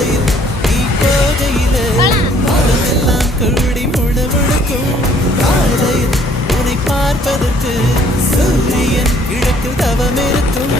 நீ போகையிலே மனமெல்லாம் கூடி முழுமுழுக்கும் காலையில் உன்னை பார்ப்பதற்கு சூரியன் கிழக்கு தவமிருக்கும்